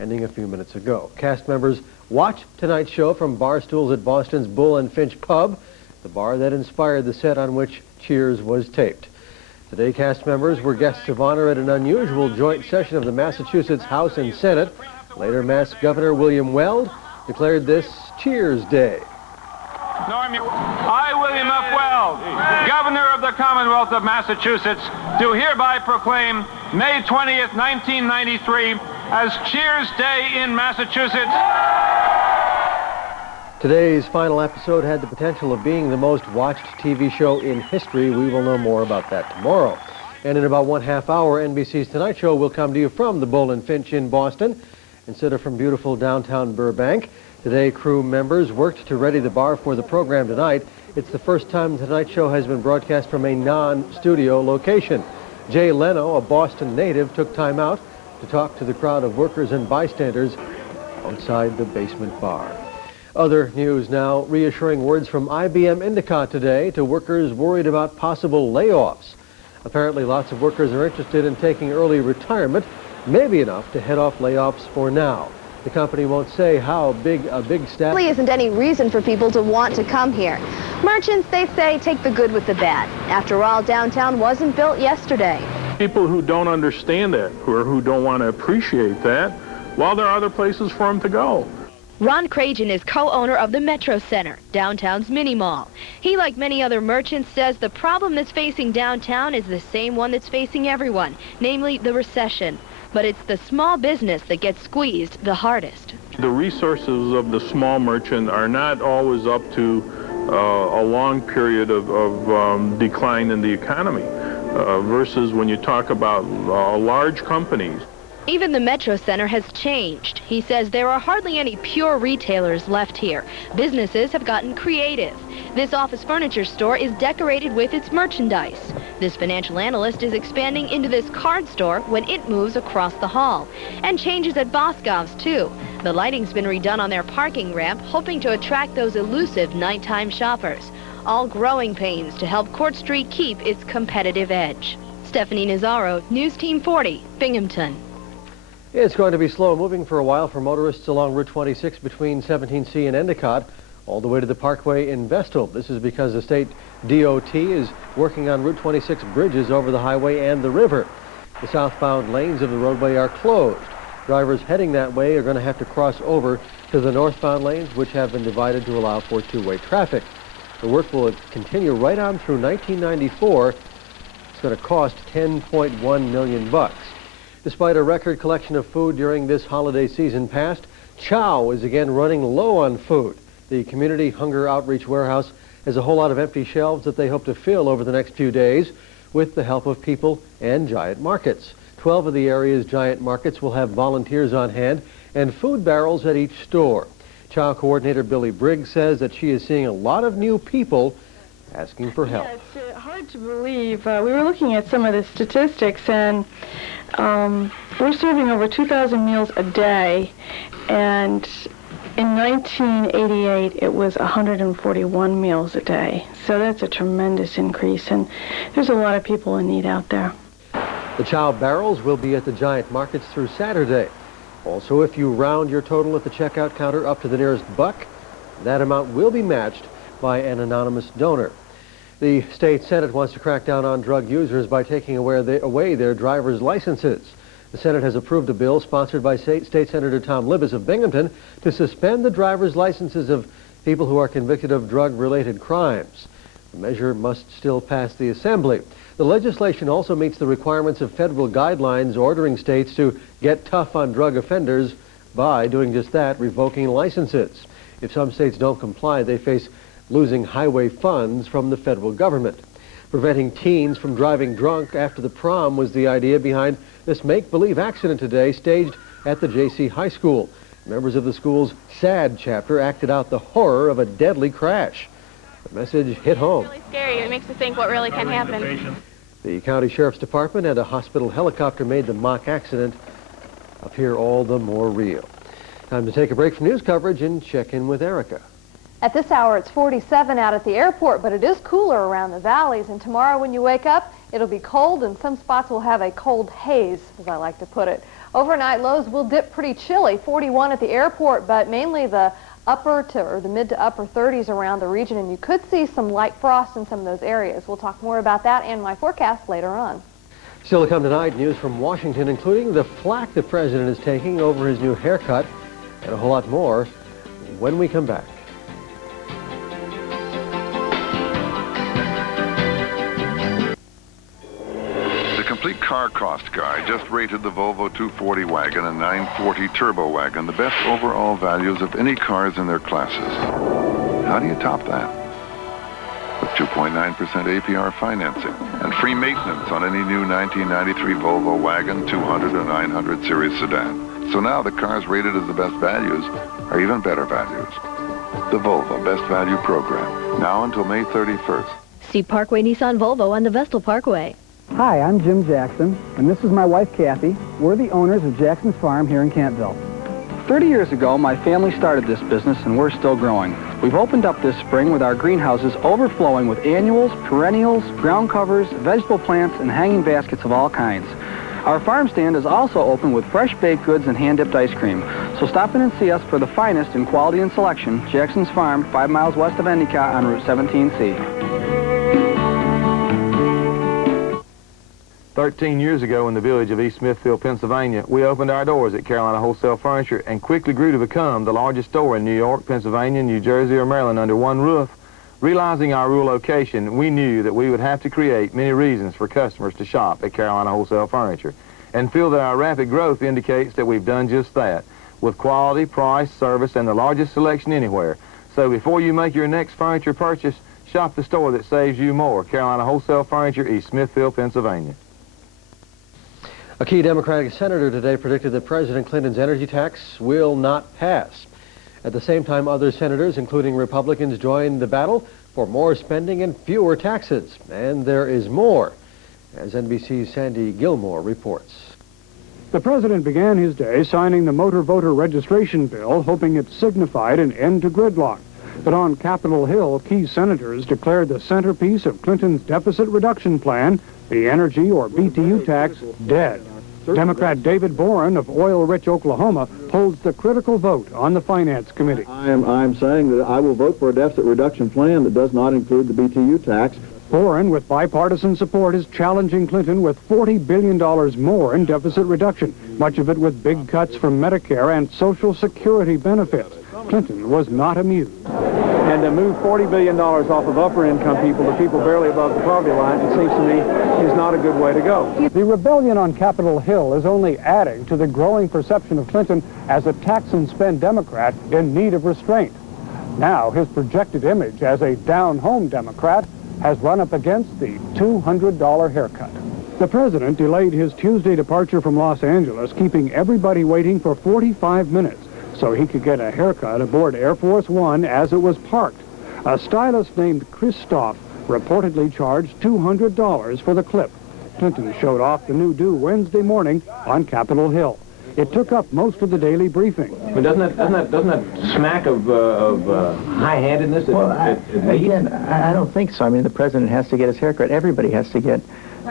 ending a few minutes ago. Cast members watched tonight's show from bar stools at Boston's Bull and Finch Pub, the bar that inspired the set on which Cheers was taped. Today, cast members were guests of honor at an unusual joint session of the Massachusetts House and Senate. Later, Mass Governor William Weld declared this Cheers Day. I, William F. Weld, Governor of the Commonwealth of Massachusetts, do hereby proclaim May 20th, 1993 as Cheers Day in Massachusetts. Today's final episode had the potential of being the most watched TV show in history. We will know more about that tomorrow. And in about 1/2 hour, NBC's Tonight Show will come to you from the Bull and Finch in Boston instead of from beautiful downtown Burbank. Today, crew members worked to ready the bar for the program tonight. It's the first time the Tonight Show has been broadcast from a non-studio location. Jay Leno, a Boston native, took time out to talk to the crowd of workers and bystanders outside the basement bar. Other news now, reassuring words from IBM Endicott today to workers worried about possible layoffs. Apparently, lots of workers are interested in taking early retirement, maybe enough to head off layoffs for now. The company won't say how big a big staff... There really isn't any reason for people to want to come here. Merchants, they say, take the good with the bad. After all, downtown wasn't built yesterday. People who don't understand that, or who don't want to appreciate that, well, there are other places for them to go. Ron Cragen is co-owner of the Metro Center, downtown's mini mall. He, like many other merchants, says the problem that's facing downtown is the same one that's facing everyone, namely the recession. But it's the small business that gets squeezed the hardest. The resources of the small merchant are not always up to a long period of decline in the economy versus when you talk about large companies. Even the Metro Center has changed. He says there are hardly any pure retailers left here. Businesses have gotten creative. This office furniture store is decorated with its merchandise. This financial analyst is expanding into this card store when it moves across the hall. And changes at Boscov's, too. The lighting's been redone on their parking ramp, hoping to attract those elusive nighttime shoppers. All growing pains to help Court Street keep its competitive edge. Stephanie Nazaro, News Team 40, Binghamton. It's going to be slow moving for a while for motorists along Route 26 between 17C and Endicott, all the way to the Parkway in Vestal. This is because the state DOT is working on Route 26 bridges over the highway and the river. The southbound lanes of the roadway are closed. Drivers heading that way are going to have to cross over to the northbound lanes, which have been divided to allow for two-way traffic. The work will continue right on through 1994. It's going to cost $10.1 million. Despite a record collection of food during this holiday season past, Chow is again running low on food. The Community Hunger Outreach Warehouse has a whole lot of empty shelves that they hope to fill over the next few days with the help of people and giant markets. 12 of the area's giant markets will have volunteers on hand and food barrels at each store. Chow coordinator Billy Briggs says that she is seeing a lot of new people asking for help. Yeah, it's hard to believe. We were looking at some of the statistics, and we're serving over 2,000 meals a day, and in 1988 it was 141 meals a day. So that's a tremendous increase, and there's a lot of people in need out there. The Chow barrels will be at the giant markets through Saturday. Also, if you round your total at the checkout counter up to the nearest buck, that amount will be matched by an anonymous donor. The state Senate wants to crack down on drug users by taking away their driver's licenses. The Senate has approved a bill sponsored by State Senator Tom Libbis of Binghamton to suspend the driver's licenses of people who are convicted of drug-related crimes. The measure must still pass the Assembly. The legislation also meets the requirements of federal guidelines ordering states to get tough on drug offenders by doing just that, revoking licenses. If some states don't comply, they face losing highway funds from the federal government. Preventing teens from driving drunk after the prom was the idea behind this make-believe accident today staged at the J.C. High School. Members of the school's SAD chapter acted out the horror of a deadly crash. The message hit home. It's really scary. It makes you think what really can happen. The county sheriff's department and a hospital helicopter made the mock accident appear all the more real. Time to take a break from news coverage and check in with Erica. At this hour, it's 47 out at the airport, but it is cooler around the valleys. And tomorrow when you wake up, it'll be cold, and some spots will have a cold haze, as I like to put it. Overnight lows will dip pretty chilly, 41 at the airport, but mainly the mid to upper 30s around the region, and you could see some light frost in some of those areas. We'll talk more about that and my forecast later on. Still to come tonight, news from Washington, including the flack the president is taking over his new haircut, and a whole lot more when we come back. The complete car cost guide just rated the Volvo 240 wagon and 940 turbo wagon the best overall values of any cars in their classes. How do you top that? With 2.9% APR financing and free maintenance on any new 1993 Volvo wagon, 200 or 900 series sedan. So now the cars rated as the best values are even better values. The Volvo Best Value Program, now until May 31st. See Parkway Nissan Volvo on the Vestal Parkway. Hi, I'm Jim Jackson, and this is my wife, Kathy. We're the owners of Jackson's Farm here in Cantville. 30 years ago, my family started this business, and we're still growing. We've opened up this spring with our greenhouses overflowing with annuals, perennials, ground covers, vegetable plants, and hanging baskets of all kinds. Our farm stand is also open with fresh baked goods and hand-dipped ice cream. So stop in and see us for the finest in quality and selection. Jackson's Farm, 5 miles west of Endicott on Route 17C. 13 years ago in the village of East Smithfield, Pennsylvania, we opened our doors at Carolina Wholesale Furniture and quickly grew to become the largest store in New York, Pennsylvania, New Jersey, or Maryland under one roof. Realizing our rural location, we knew that we would have to create many reasons for customers to shop at Carolina Wholesale Furniture, and feel that our rapid growth indicates that we've done just that, with quality, price, service, and the largest selection anywhere. So before you make your next furniture purchase, shop the store that saves you more. Carolina Wholesale Furniture, East Smithfield, Pennsylvania. A key Democratic senator today predicted that President Clinton's energy tax will not pass. At the same time, other senators, including Republicans, joined the battle for more spending and fewer taxes. And there is more, as NBC's Sandy Gilmore reports. The president began his day signing the motor voter registration bill, hoping it signified an end to gridlock. But on Capitol Hill, key senators declared the centerpiece of Clinton's deficit reduction plan, the energy or BTU tax, dead. Democrat David Boren of oil-rich Oklahoma holds the critical vote on the Finance Committee. I'm saying that I will vote for a deficit reduction plan that does not include the BTU tax. Boren, with bipartisan support, is challenging Clinton with $40 billion more in deficit reduction, much of it with big cuts from Medicare and Social Security benefits. Clinton was not amused. And to move $40 billion off of upper-income people to people barely above the poverty line, it seems to me, is not a good way to go. The rebellion on Capitol Hill is only adding to the growing perception of Clinton as a tax-and-spend Democrat in need of restraint. Now, his projected image as a down-home Democrat has run up against the $200 haircut. The president delayed his Tuesday departure from Los Angeles, keeping everybody waiting for 45 minutes. So he could get a haircut aboard Air Force One as it was parked. A stylist named Christoph reportedly charged $200 for the clip. Clinton showed off the new do Wednesday morning on Capitol Hill. It took up most of the daily briefing. But doesn't that smack of high-handedness? Well, I don't think so. I mean, the president has to get his haircut. Everybody has to get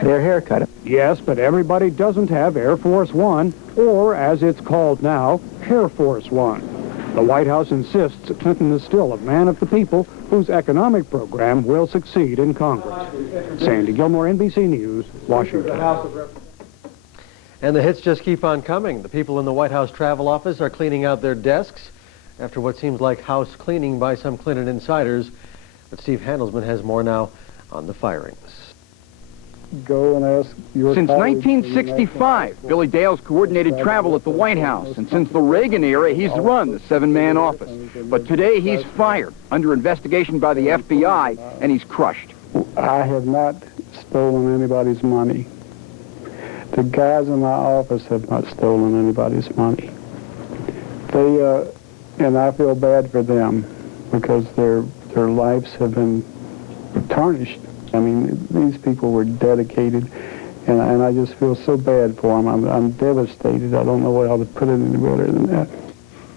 their haircut. Yes, but everybody doesn't have Air Force One, or as it's called now, Hair Force One. The White House insists Clinton is still a man of the people whose economic program will succeed in Congress. Sandy Gilmore, NBC News, Washington. And the hits just keep on coming. The people in the White House travel office are cleaning out their desks after what seems like house cleaning by some Clinton insiders. But Steve Handelsman has more now on the firings. Go and ask your Since 1965, Billy Dale's coordinated travel at the White House, and since the Reagan era, he's run the seven-man office. But today, he's fired, under investigation by the FBI, and he's crushed. I have not stolen anybody's money. The guys in my office have not stolen anybody's money. And I feel bad for them because their lives have been tarnished. I mean, these people were dedicated, and I just feel so bad for them. I'm devastated. I don't know how to put it any better than that.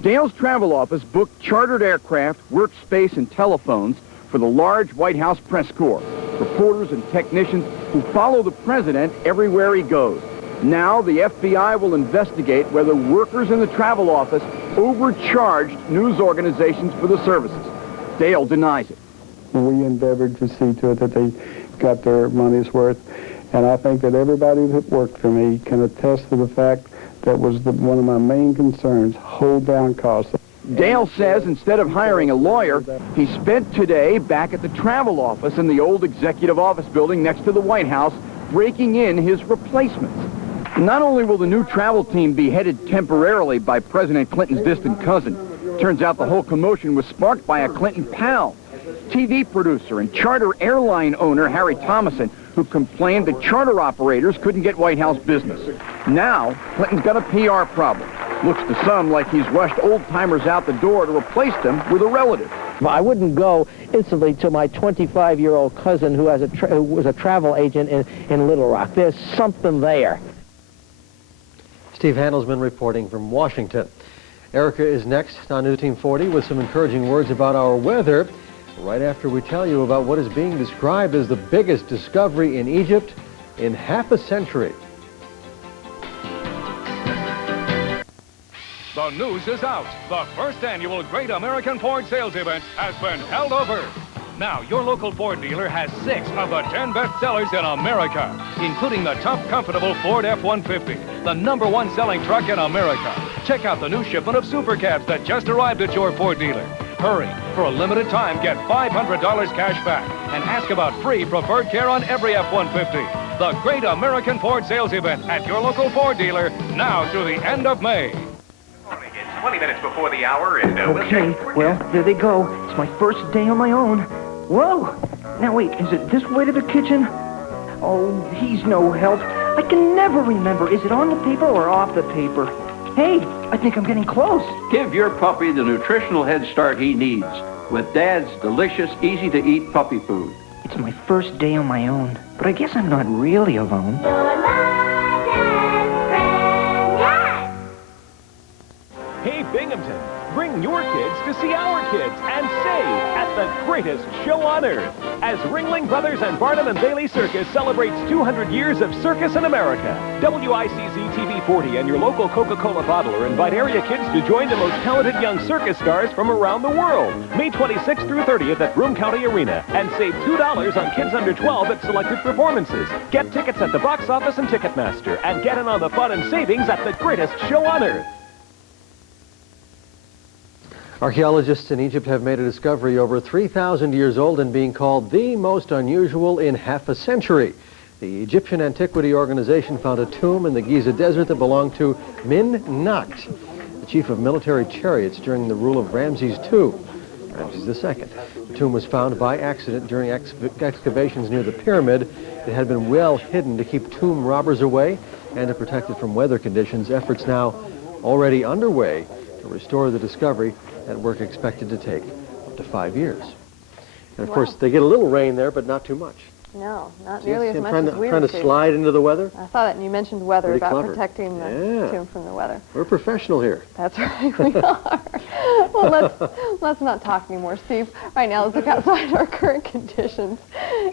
Dale's travel office booked chartered aircraft, workspace, and telephones for the large White House press corps, reporters and technicians who follow the president everywhere he goes. Now the FBI will investigate whether workers in the travel office overcharged news organizations for the services. Dale denies it. We endeavored to see to it that they got their money's worth, and I think that everybody that worked for me can attest to the fact that was one of my main concerns, hold down costs. Dale says instead of hiring a lawyer, he spent today back at the travel office in the old executive office building next to the White House, breaking in his replacements. Not only will the new travel team be headed temporarily by President Clinton's distant cousin, turns out the whole commotion was sparked by a Clinton pal, TV producer and charter airline owner Harry Thomason, who complained that charter operators couldn't get White House business. Now, Clinton's got a PR problem. Looks to some like he's rushed old-timers out the door to replace them with a relative. I wouldn't go instantly to my 25-year-old cousin who was a travel agent in Little Rock. There's something there. Steve Handelsman reporting from Washington. Erica is next on News Team 40 with some encouraging words about our weather, right after we tell you about what is being described as the biggest discovery in Egypt in half a century. The news is out. The first annual Great American Ford Sales Event has been held over. Now, your local Ford dealer has 6 of the 10 best sellers in America, including the tough, comfortable Ford F-150, the #1 selling truck in America. Check out the new shipment of Super Cabs that just arrived at your Ford dealer. Hurry. For a limited time, get $500 cash back and ask about free preferred care on every F-150. The Great American Ford Sales Event at your local Ford dealer, now through the end of May. 20 minutes before the hour, and okay, well, there they go. It's my first day on my own. Whoa! Now wait, is it this way to the kitchen? Oh, he's no help. I can never remember. Is it on the paper or off the paper? Hey, I think I'm getting close. Give your puppy the nutritional head start he needs with Dad's delicious, easy-to-eat puppy food. It's my first day on my own, but I guess I'm not really alone. Hey, Binghamton, bring your kids to see our kids and save at the greatest show on earth as Ringling Brothers and Barnum and Bailey Circus celebrates 200 years of circus in America. WICZ TV 40 and your local Coca-Cola bottler invite area kids to join the most talented young circus stars from around the world. May 26th through 30th at Broome County Arena and save $2 on kids under 12 at selected performances. Get tickets at the box office and Ticketmaster and get in on the fun and savings at the greatest show on earth. Archaeologists in Egypt have made a discovery over 3,000 years old and being called the most unusual in half a century. The Egyptian Antiquity Organization found a tomb in the Giza Desert that belonged to Min Nakht, the chief of military chariots during the rule of Ramses II, Ramses II. The tomb was found by accident during excavations near the pyramid. It had been well hidden to keep tomb robbers away and to protect it from weather conditions. Efforts now already underway to restore the discovery. That work expected to take up to 5 years. And of course, they get a little rain there, but not too much. No, not nearly as much as we trying to slide into the weather. I saw that, and you mentioned weather, Pretty about clever. protecting the tomb from the weather. We're professional here. That's right, we are. Well, let's not talk anymore, Steve. Right now, let's look outside our current conditions.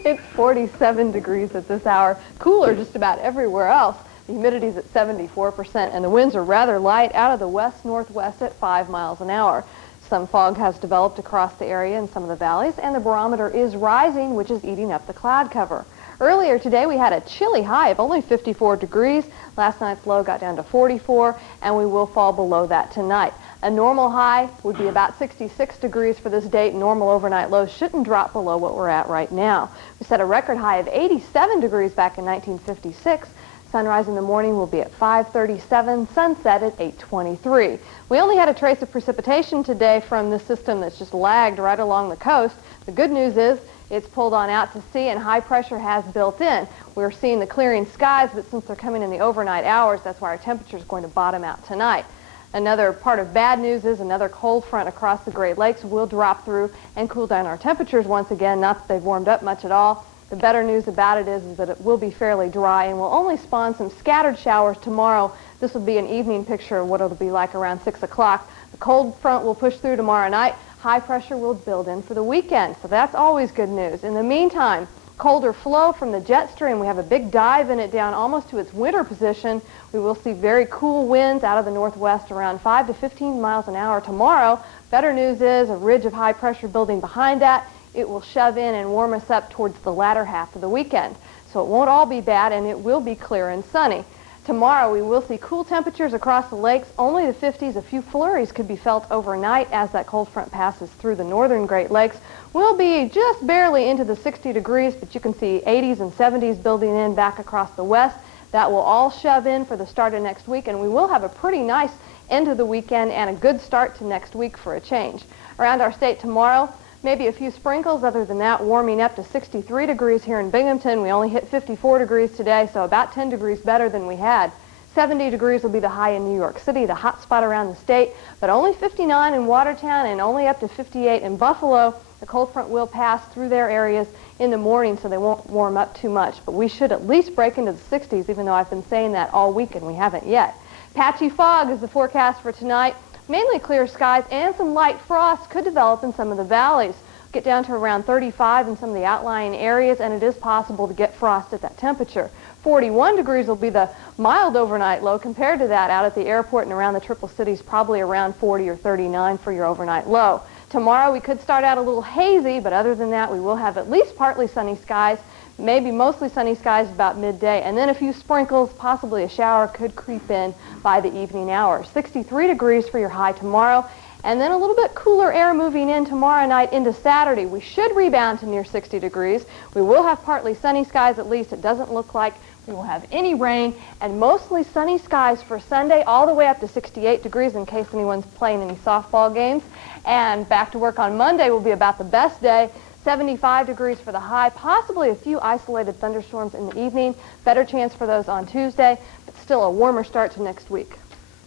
It's 47 degrees at this hour, cooler just about everywhere else. The humidity's at 74%, and the winds are rather light out of the west-northwest at 5 miles an hour. Some fog has developed across the area in some of the valleys, and the barometer is rising, which is eating up the cloud cover. Earlier today, we had a chilly high of only 54 degrees. Last night's low got down to 44, and we will fall below that tonight. A normal high would be about 66 degrees for this date. Normal overnight lows shouldn't drop below what we're at right now. We set a record high of 87 degrees back in 1956. Sunrise in the morning will be at 5:37, sunset at 8:23. We only had a trace of precipitation today from this system that's just lagged right along the coast. The good news is it's pulled on out to sea and high pressure has built in. We're seeing the clearing skies, but since they're coming in the overnight hours, that's why our temperature is going to bottom out tonight. Another part of bad news is another cold front across the Great Lakes will drop through and cool down our temperatures once again. Not that they've warmed up much at all. The better news about it is that it will be fairly dry and will only spawn some scattered showers tomorrow. This will be an evening picture of what it'll be like around 6 o'clock. The cold front will push through tomorrow night. High pressure will build in for the weekend, so that's always good news. In the meantime, colder flow from the jet stream. We have a big dive in it down almost to its winter position. We will see very cool winds out of the northwest around 5 to 15 miles an hour tomorrow. Better news is a ridge of high pressure building behind that. It will shove in and warm us up towards the latter half of the weekend. So it won't all be bad, and it will be clear and sunny. Tomorrow we will see cool temperatures across the lakes, only the 50s. A few flurries could be felt overnight as that cold front passes through the northern Great Lakes. We'll be just barely into the 60 degrees, but you can see 80s and 70s building in back across the west. That will all shove in for the start of next week, and we will have a pretty nice end of the weekend and a good start to next week for a change. Around our state tomorrow, maybe a few sprinkles. Other than that, warming up to 63 degrees here in Binghamton. We only hit 54 degrees today, so about 10 degrees better than we had. 70 degrees will be the high in New York City, the hot spot around the state, but only 59 in Watertown and only up to 58 in Buffalo. The cold front will pass through their areas in the morning, so they won't warm up too much. But we should at least break into the 60s, even though I've been saying that all week and we haven't yet. Patchy fog is the forecast for tonight. Mainly clear skies and some light frost could develop in some of the valleys. Get down to around 35 in some of the outlying areas, and it is possible to get frost at that temperature. 41 degrees will be the mild overnight low. Compared to that, out at the airport and around the Triple Cities, probably around 40 or 39 for your overnight low. Tomorrow we could start out a little hazy, but other than that, we will have at least partly sunny skies, maybe mostly sunny skies about midday, and then a few sprinkles, possibly a shower could creep in by the evening hours. 63 degrees for your high tomorrow. And then a little bit cooler air moving in tomorrow night into Saturday. We should rebound to near 60 degrees. We will have partly sunny skies at least. It doesn't look like we will have any rain, and mostly sunny skies for Sunday all the way up to 68 degrees in case anyone's playing any softball games. And back to work on Monday will be about the best day. 75 degrees for the high, possibly a few isolated thunderstorms in the evening. Better chance for those on Tuesday, but still a warmer start to next week.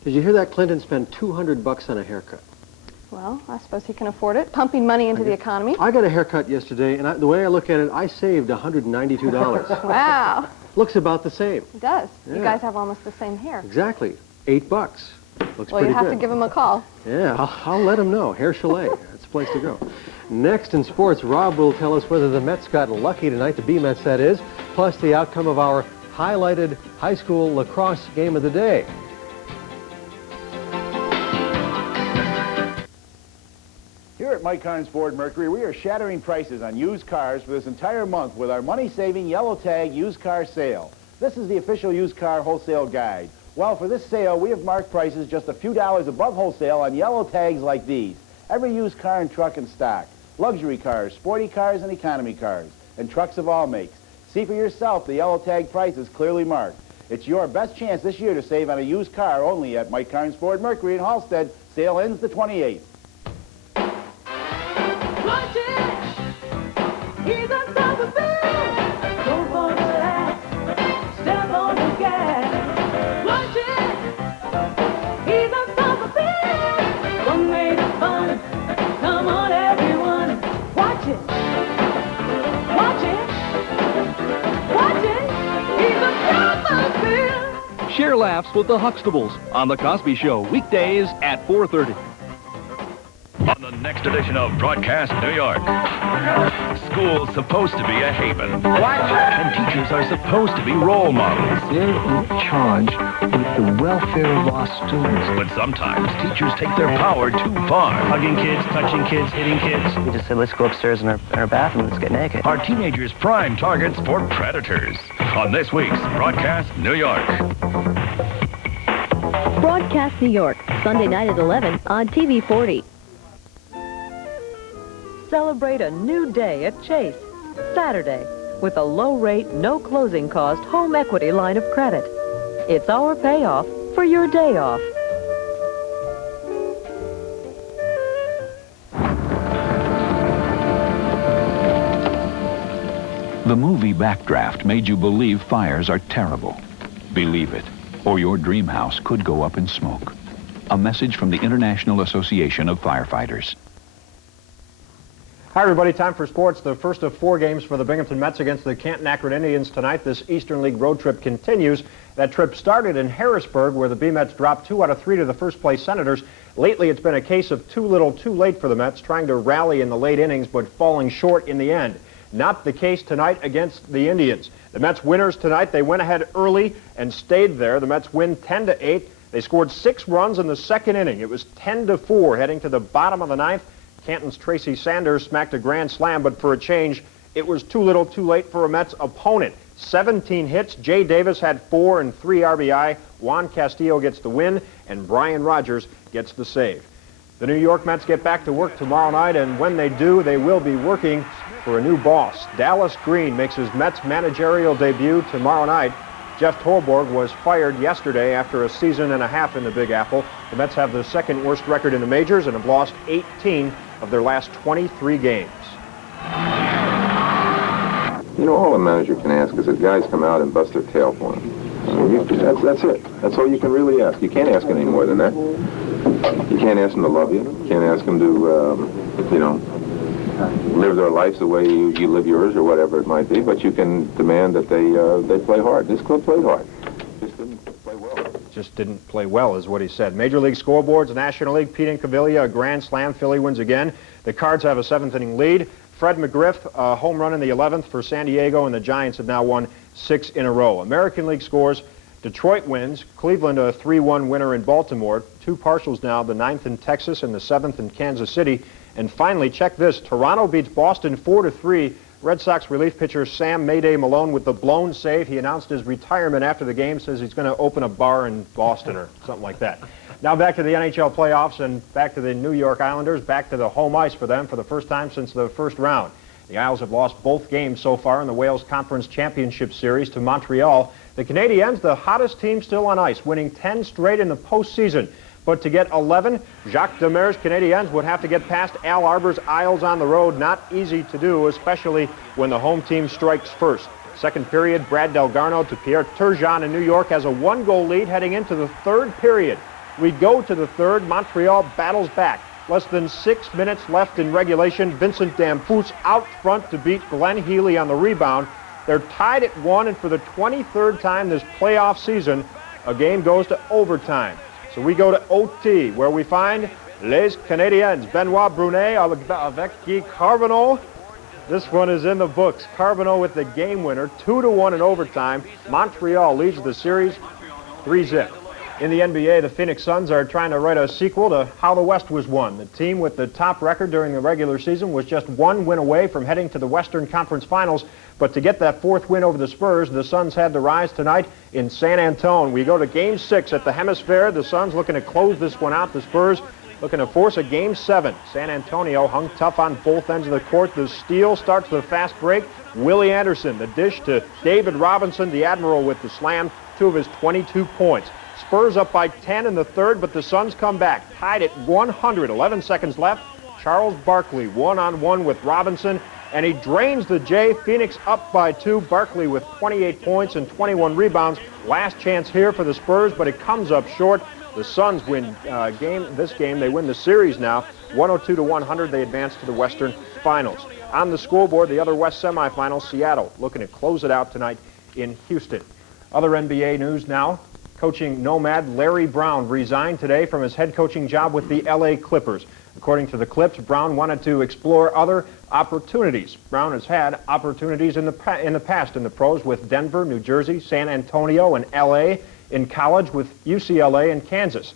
Did you hear that Clinton spent $200 on a haircut? Well, I suppose he can afford it, pumping money into the economy. I got a haircut yesterday, and the way I look at it, I saved $192. Wow. Looks about the same. It does. Yeah. You guys have almost the same hair. Exactly. $8. Looks well, pretty you have good. to give him a call. Yeah, I'll let him know. Hair Chalet. That's the place to go. Next in sports, Rob will tell us whether the Mets got lucky tonight, the B-Mets that is, plus the outcome of our highlighted high school lacrosse game of the day. Here at Mike Carnes Ford Mercury, we are shattering prices on used cars for this entire month with our money-saving Yellow Tag used car sale. This is the official used car wholesale guide. Well, for this sale, we have marked prices just a few dollars above wholesale on yellow tags like these. Every used car and truck in stock. Luxury cars, sporty cars, and economy cars. And trucks of all makes. See for yourself the Yellow Tag price is clearly marked. It's your best chance this year to save on a used car only at Mike Carnes Ford Mercury in Halstead. Sale ends the 28th. He's on top of it. Go for the last. Step on the gas. Watch it. He's on top of it. One way to fun. Come on, everyone. Watch it. Watch it. Watch it. He's on top of it. Share laughs with the Huxtables on The Cosby Show, weekdays at 4:30. On the next edition of Broadcast New York, school's supposed to be a haven. What? And teachers are supposed to be role models. They're in charge with the welfare of our students. But sometimes teachers take their power too far. Hugging kids, touching kids, hitting kids. We just said, let's go upstairs in our bathroom, let's get naked. Are teenagers prime targets for predators? On this week's Broadcast New York. Broadcast New York, Sunday night at 11 on TV 40. Celebrate a new day at Chase, Saturday, with a low-rate, no-closing cost home equity line of credit. It's our payoff for your day off. The movie Backdraft made you believe fires are terrible. Believe it, or your dream house could go up in smoke. A message from the International Association of Firefighters. Hi, everybody. Time for sports. The first of 4 games for the Binghamton Mets against the Canton-Akron Indians tonight. This Eastern League road trip continues. That trip started in Harrisburg, where the B-Mets dropped 2 out of 3 to the first-place Senators. Lately, it's been a case of too little, too late for the Mets, trying to rally in the late innings, but falling short in the end. Not the case tonight against the Indians. The Mets winners tonight, they went ahead early and stayed there. The Mets win 10-8. They scored 6 runs in the second inning. It was 10-4 heading to the bottom of the ninth. Canton's Tracy Sanders smacked a grand slam, but for a change, it was too little too late for a Mets opponent. 17 hits. Jay Davis had 4 and 3 RBI. Juan Castillo gets the win, and Brian Rogers gets the save. The New York Mets get back to work tomorrow night, and when they do, they will be working for a new boss. Dallas Green makes his Mets managerial debut tomorrow night. Jeff Torborg was fired yesterday after a season and a half in the Big Apple. The Mets have the second worst record in the majors and have lost 18 of their last 23 games. You know, all a manager can ask is that guys come out and bust their tail for him. That's it. That's all you can really ask. You can't ask any more than that. You can't ask them to love you. You can't ask them to, you know, live their lives the way you live yours or whatever it might be. But you can demand that they play hard. This club played hard. Just didn't play well. Just didn't play well is what he said. Major League scoreboards, National League, Pete Incaviglia, a grand slam. Philly wins again. The Cards have a 7th inning lead. Fred McGriff, a home run in the 11th for San Diego, and the Giants have now won 6 in a row. American League scores, Detroit wins, Cleveland a 3-1 winner in Baltimore, 2 partials now, the 9th in Texas and the 7th in Kansas City. And finally, check this, Toronto beats Boston 4-3. Red Sox relief pitcher Sam Mayday Malone with the blown save. He announced his retirement after the game, says he's going to open a bar in Boston or something like that. Now back to the NHL playoffs and back to the New York Islanders, back to the home ice for them for the first time since the first round. The Isles have lost both games so far in the Wales Conference Championship Series to Montreal. The Canadiens, the hottest team still on ice, winning 10 straight in the postseason. But to get 11, Jacques Demers' Canadiens would have to get past Al Arbour's Isles on the road. Not easy to do, especially when the home team strikes first. Second period, Brad Delgarno to Pierre Turgeon in New York has a 1-goal lead heading into the third period. We go to the third. Montreal battles back. Less than 6 minutes left in regulation. Vincent Damphousse out front to beat Glenn Healy on the rebound. They're tied at 1, and for the 23rd time this playoff season, a game goes to overtime. So we go to OT, where we find Les Canadiens. Benoit Brunet avec Guy Carbonneau. This one is in the books. Carbonneau with the game winner, 2-1 in overtime. Montreal leads the series 3-0. In the NBA, the Phoenix Suns are trying to write a sequel to how the West was won. The team with the top record during the regular season was just 1 win away from heading to the Western Conference Finals. But to get that 4th win over the Spurs, the Suns had to rise tonight in San Antonio. We go to Game 6 at the Hemisphere. The Suns looking to close this one out. The Spurs looking to force a Game 7. San Antonio hung tough on both ends of the court. The steal starts the fast break. Willie Anderson, the dish to David Robinson, the Admiral with the slam, 2 of his 22 points. Spurs up by 10 in the third, but the Suns come back. Tied at 100, 11 seconds left. Charles Barkley one-on-one with Robinson, and he drains the J. Phoenix up by 2. Barkley with 28 points and 21 rebounds. Last chance here for the Spurs, but it comes up short. The Suns win this game. They win the series now. 102-100, they advance to the Western Finals. On the scoreboard, the other West semifinals, Seattle looking to close it out tonight in Houston. Other NBA news now. Coaching nomad Larry Brown resigned today from his head coaching job with the LA Clippers. According to the Clips, Brown wanted to explore other opportunities. Brown has had opportunities in the past in the pros with Denver, New Jersey, San Antonio, and LA, in college with UCLA and Kansas.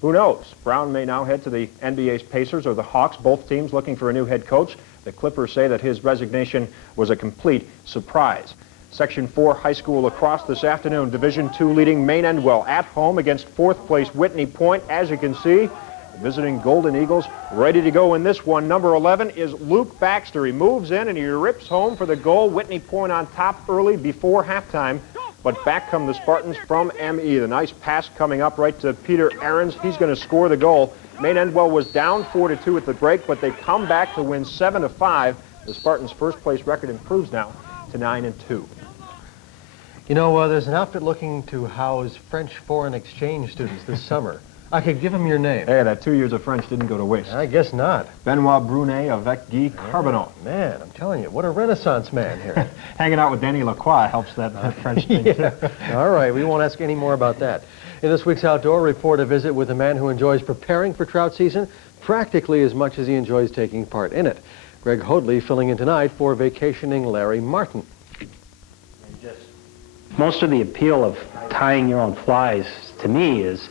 Who knows? Brown may now head to the NBA's Pacers or the Hawks, both teams looking for a new head coach. The Clippers say that his resignation was a complete surprise. Section 4 high school lacrosse this afternoon. Division II leading Maine Endwell at home against 4th place Whitney Point. As you can see, the visiting Golden Eagles ready to go in this one. Number 11 is Luke Baxter. He moves in and he rips home for the goal. Whitney Point on top early before halftime. But back come the Spartans from ME. The nice pass coming up right to Peter Ahrens. He's going to score the goal. Maine Endwell was down 4-2 at the break, but they come back to win 7-5. The Spartans' first place record improves now to 9-2. You know, there's an outfit looking to house French foreign exchange students this summer. I could give them your name. Hey, that 2 years of French didn't go to waste. I guess not. Benoit Brunet avec Guy Carbonneau. Man, I'm telling you, what a Renaissance man here. Hanging out with Danny Lacroix helps that French thing, too. All right, we won't ask any more about that. In this week's Outdoor Report, a visit with a man who enjoys preparing for trout season practically as much as he enjoys taking part in it. Greg Hoadley filling in tonight for vacationing Larry Martin. Most of the appeal of tying your own flies, to me, is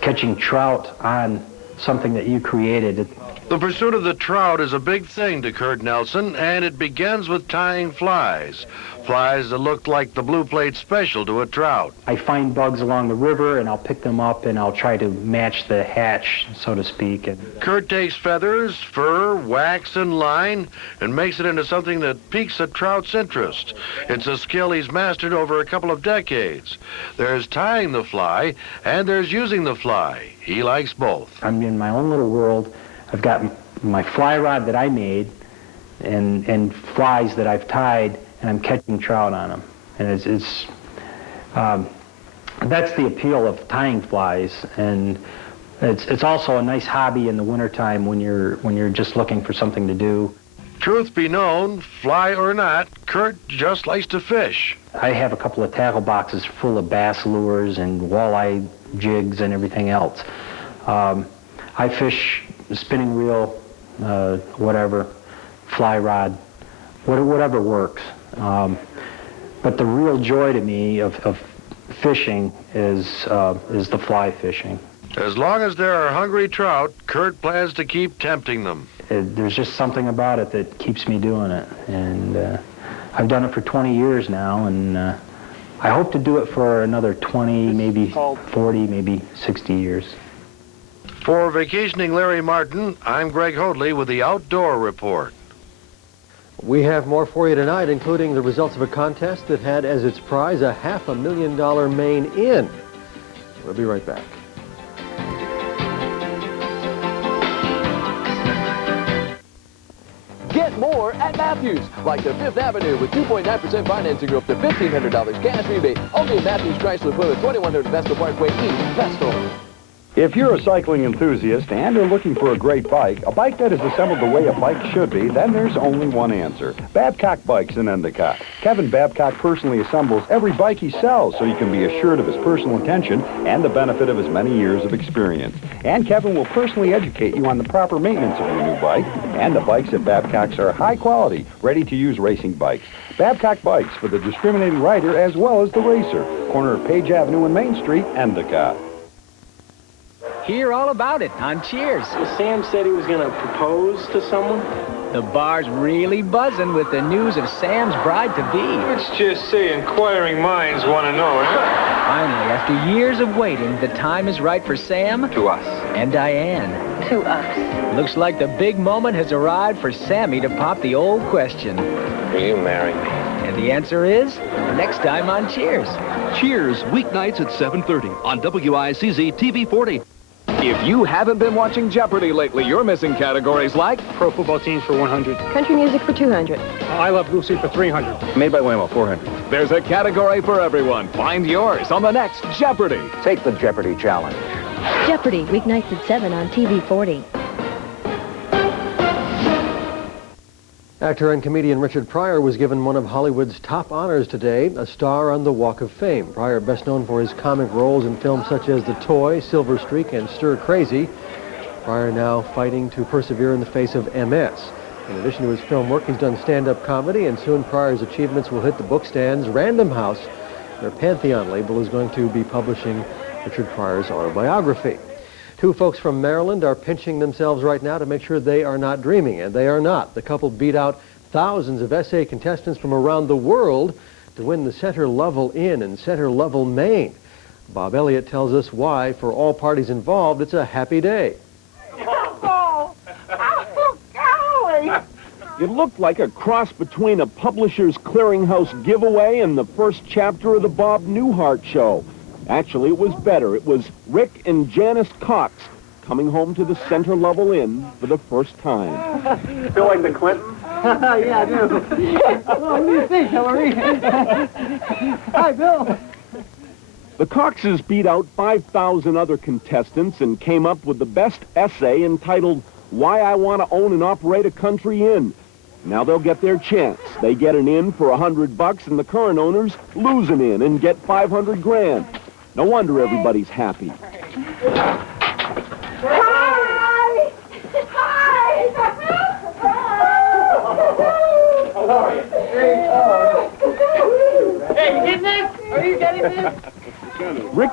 catching trout on something that you created. The pursuit of the trout is a big thing to Kurt Nelson, and it begins with tying flies. Flies that look like the blue plate special to a trout. I find bugs along the river, and I'll pick them up, and I'll try to match the hatch, so to speak. Kurt takes feathers, fur, wax, and line, and makes it into something that piques a trout's interest. It's a skill he's mastered over a couple of decades. There's tying the fly, and there's using the fly. He likes both. I'm in my own little world. I've got my fly rod that I made and flies that I've tied, and I'm catching trout on them. And that's the appeal of tying flies. And it's also a nice hobby in the wintertime when you're just looking for something to do. Truth be known, fly or not, Kurt just likes to fish. I have a couple of tackle boxes full of bass lures and walleye jigs and everything else. I fish spinning reel, whatever, fly rod, whatever works. But the real joy to me of fishing is the fly fishing. As long as there are hungry trout, Kurt plans to keep tempting them. There's just something about it that keeps me doing it. And I've done it for 20 years now, and I hope to do it for another 20, maybe 40, maybe 60 years. For Vacationing Larry Martin, I'm Greg Hoadley with the Outdoor Report. We have more for you tonight, including the results of a contest that had as its prize a $500,000 Maine Inn. We'll be right back. Get more at Matthews, like the Fifth Avenue with 2.9% financing up to $1,500 cash rebate. Only at Matthews Chrysler Plymouth, 2100 Vestal Parkway East, Vestal. If you're a cycling enthusiast and are looking for a great bike, a bike that is assembled the way a bike should be, then there's only one answer. Babcock Bikes in Endicott. Kevin Babcock personally assembles every bike he sells, so you can be assured of his personal attention and the benefit of his many years of experience. And Kevin will personally educate you on the proper maintenance of your new bike, and the bikes at Babcock's are high quality, ready-to-use racing bikes. Babcock Bikes for the discriminating rider as well as the racer. Corner of Page Avenue and Main Street, Endicott. Hear all about it on Cheers. Sam said he was going to propose to someone. The bar's really buzzing with the news of Sam's bride-to-be. Let's just say inquiring minds want to know, eh? Finally, after years of waiting, the time is right for Sam. To us. And Diane. To us. Looks like the big moment has arrived for Sammy to pop the old question. Will you marry me? And the answer is, next time on Cheers. Cheers, weeknights at 7:30 on WICZ TV 40. If you haven't been watching Jeopardy lately, you're missing categories like Pro Football Teams for 100. Country Music for 200. I Love Lucy for 300. Made by Waymo, 400. There's a category for everyone. Find yours on the next Jeopardy. Take the Jeopardy challenge. Jeopardy, weeknights at 7 on TV 40. Actor and comedian Richard Pryor was given one of Hollywood's top honors today, a star on the Walk of Fame. Pryor, best known for his comic roles in films such as The Toy, Silver Streak, and Stir Crazy. Pryor now fighting to persevere in the face of MS. In addition to his film work, he's done stand-up comedy, and soon Pryor's achievements will hit the bookstands. Random House, their Pantheon label, is going to be publishing Richard Pryor's autobiography. Two folks from Maryland are pinching themselves right now to make sure they are not dreaming, and they are not. The couple beat out thousands of essay contestants from around the world to win the Center Level Inn in Center Level, Maine. Bob Elliott tells us why, for all parties involved, it's a happy day. Oh, golly! It looked like a cross between a Publishers Clearinghouse giveaway and the first chapter of the Bob Newhart Show. Actually, it was better. It was Rick and Janice Cox coming home to the Center Level Inn for the first time. Feel like the Clinton? Yeah, I do. What do you think, Hillary? Hi, Bill. The Coxes beat out 5,000 other contestants and came up with the best essay entitled Why I Want to Own and Operate a Country Inn. Now they'll get their chance. They get an inn for $100 and the current owners lose an inn and get 500 grand. No wonder everybody's happy. Hi! Hi!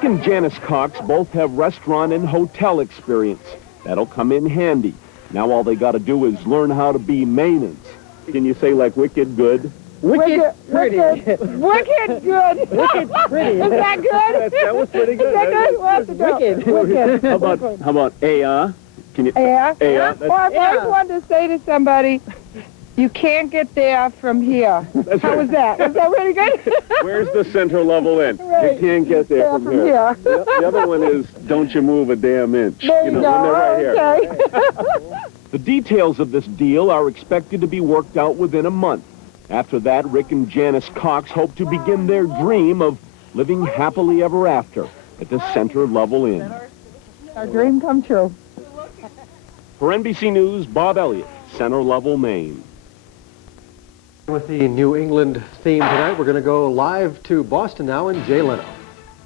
and Janice Cox both have restaurant and hotel experience. That'll come in handy. Now all they got to do is learn how to be Mainans. Can you say like wicked good? Wicked pretty. Wicked good. Wicked pretty. Is that good? That was pretty good. Is that good? We'll have to go. Wicked. How about Can you? Yeah. That's- Or I've always wanted to say to somebody, you can't get there from here. That's How right. was that? Was that really good? Where's the center level in? Right. You can't get there from here. The other one is, don't you move a damn inch. There you when go. they're right here. Okay. The details of this deal are expected to be worked out within a month. After that, Rick and Janice Cox hope to begin their dream of living happily ever after at the Center Level Inn. Our dream come true. For NBC News, Bob Elliott, Center Level, Maine. With the New England theme tonight, we're going to go live to Boston now and Jay Leno.